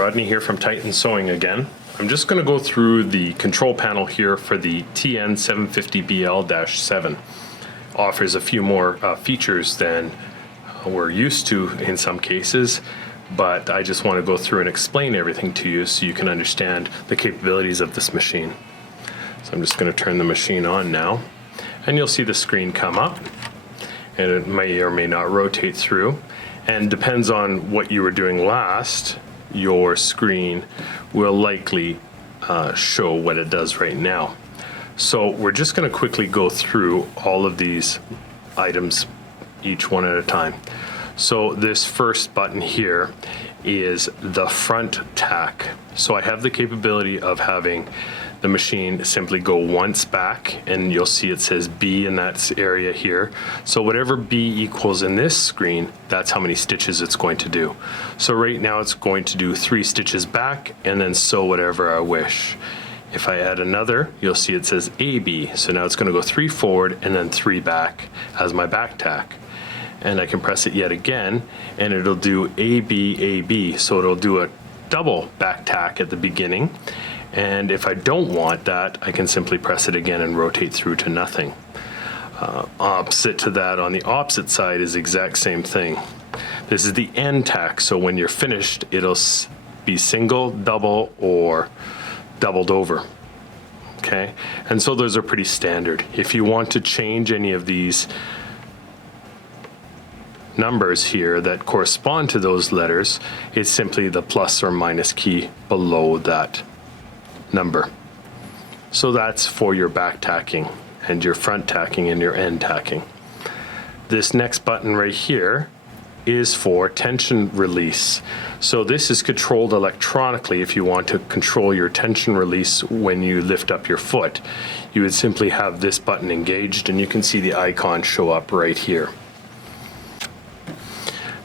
Rodney here from Titan Sewing again. I'm just going to go through the control panel here for the TN750BL-7. Offers a few more features than we're used to in some cases, but I just want to go through and explain everything to you so you can understand the capabilities of this machine. So I'm just going to turn the machine on now, and you'll see the screen come up, and it may or may not rotate through, and depends on what you were doing last. Your screen will likely show what it does right now. So we're just going to quickly go through all of these items, each one at a time. So this first button here is the front tack. So I have the capability of having the machine simply go once back, and you'll see it says B in that area here. So whatever B equals in this screen, that's how many stitches it's going to do. So right now it's going to do 3 stitches back and then sew whatever I wish. If I add another, you'll see it says AB. So now it's going to go 3 forward and then 3 back as my back tack. And I can press it yet again and it'll do AB, AB. So it'll do a double back tack at the beginning. And if I don't want that, I can simply press it again and rotate through to nothing. Opposite to that, on the opposite side, is the exact same thing. This is the end tack, so when you're finished, it'll be single, double, or doubled over. Okay, and so those are pretty standard. If you want to change any of these numbers here that correspond to those letters, it's simply the plus or minus key below that number. So that's for your back tacking and your front tacking and your end tacking. This next button right here is for tension release. So this is controlled electronically. If you want to control your tension release when you lift up your foot, you would simply have this button engaged, and you can see the icon show up right here.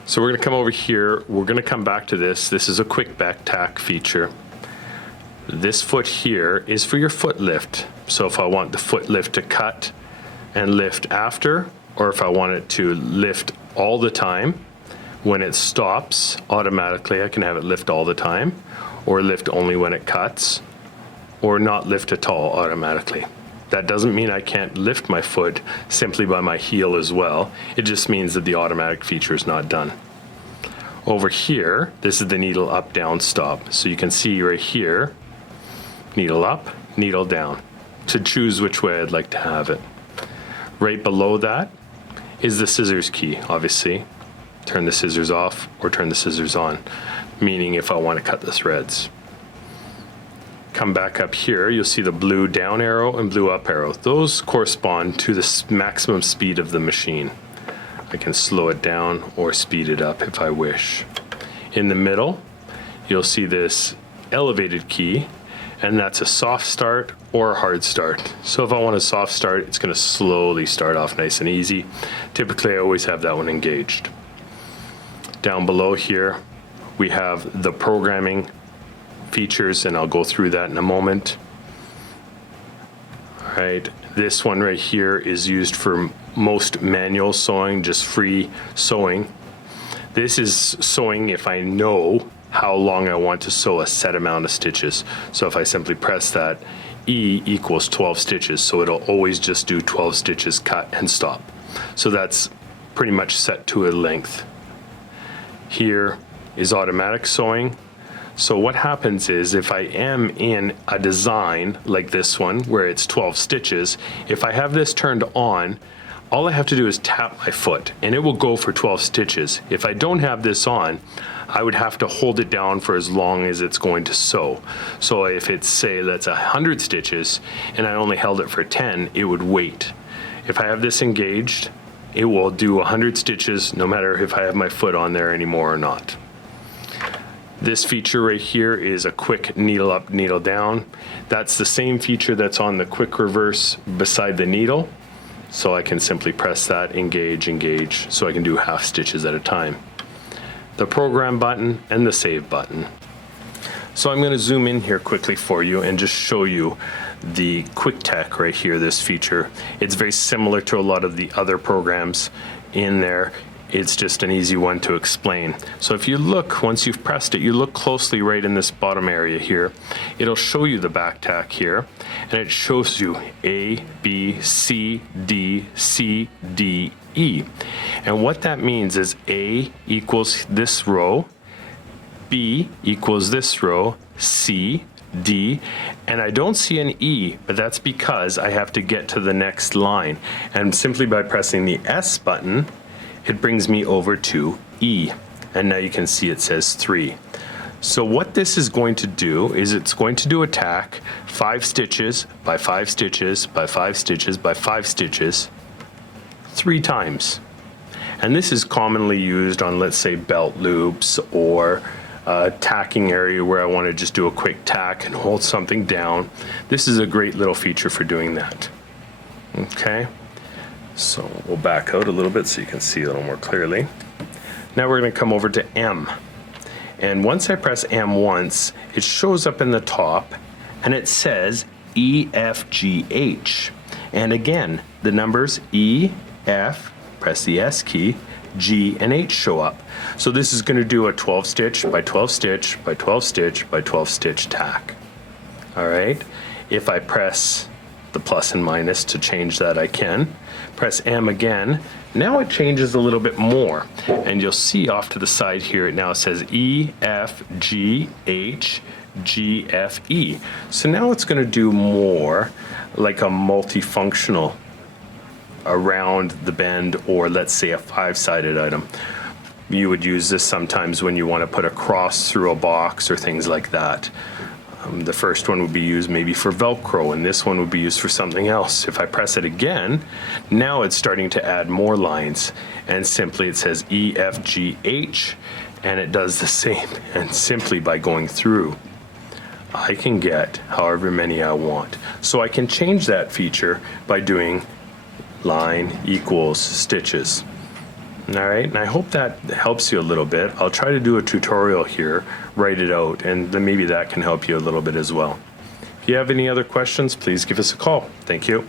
So we're going to come over here. We're going to come back to this. This is a quick back tack feature. This foot here is for your foot lift. So if I want the foot lift to cut and lift after, or if I want it to lift all the time, when it stops automatically I can have it lift all the time, or lift only when it cuts, or not lift at all automatically. That doesn't mean I can't lift my foot simply by my heel as well. It just means that the automatic feature is not done. Over here, this is the needle up, down, stop. So you can see right here, needle up, needle down, to choose which way I'd like to have it. Right below that is the scissors key, obviously. Turn the scissors off or turn the scissors on, meaning if I want to cut the threads. Come back up here, you'll see the blue down arrow and blue up arrow. Those correspond to the maximum speed of the machine. I can slow it down or speed it up if I wish. In the middle, you'll see this elevated key, and that's a soft start or a hard start. So if I want a soft start, it's going to slowly start off nice and easy. Typically, I always have that one engaged. Down below here, we have the programming features, and I'll go through that in a moment. All right, this one right here is used for most manual sewing, just free sewing. This is sewing if I know how long I want to sew a set amount of stitches. So if I simply press that, E equals 12 stitches, so it'll always just do 12 stitches, cut and stop. So that's pretty much set to a length. Here is automatic sewing. So what happens is if I am in a design like this one where it's 12 stitches, if I have this turned on, all I have to do is tap my foot and it will go for 12 stitches. If I don't have this on, I would have to hold it down for as long as it's going to sew. So if it's, say, that's 100 stitches and I only held it for 10, it would wait. If I have this engaged, it will do 100 stitches no matter if I have my foot on there anymore or not. This feature right here is a quick needle up, needle down. That's the same feature that's on the quick reverse beside the needle. So I can simply press that, engage, engage, so I can do half stitches at a time. The program button and the save button. So I'm going to zoom in here quickly for you and just show you the quick tack right here, this feature. It's very similar to a lot of the other programs in there. it's just an easy one to explain. So if you look, once you've pressed it, you look closely right in this bottom area here. It'll show you the back tack here, and it shows you A, B, C, D, C, D, E. And what that means is A equals this row, B equals this row, C, D, and I don't see an E, but that's because I have to get to the next line. And simply by pressing the S button, it brings me over to E. And now you can see it says 3. So what this is going to do is it's going to do a tack 5 stitches by 5 stitches by 5 stitches by 5 stitches 3 times. And this is commonly used on, let's say, belt loops or tacking area where I want to just do a quick tack and hold something down. This is a great little feature for doing that. Okay, so we'll back out a little bit so you can see a little more clearly. Now we're going to come over to M. And once I press M once, it shows up in the top and it says E, F, G, H. And again, the numbers E, F, press the S key, G and H show up. So this is going to do a 12 stitch by 12 stitch by 12 stitch by 12 stitch tack. All right. If I press the plus and minus to change that, I can. Press M again. Now it changes a little bit more. And you'll see off to the side here, it now says E, F, G, H, G, F, E. So now it's going to do more like a multifunctional around the bend, or let's say a 5-sided item. You would use this sometimes when you want to put a cross through a box or things like that. The first one would be used maybe for Velcro, and this one would be used for something else. If I press it again, now it's starting to add more lines, and simply it says E, F, G, H, and it does the same. And simply by going through, I can get however many I want. So I can change that feature by doing line equals stitches. All right, and I hope that helps you a little bit. I'll try to do a tutorial here, write it out, and then maybe that can help you a little bit as well. If you have any other questions, please give us a call. Thank you.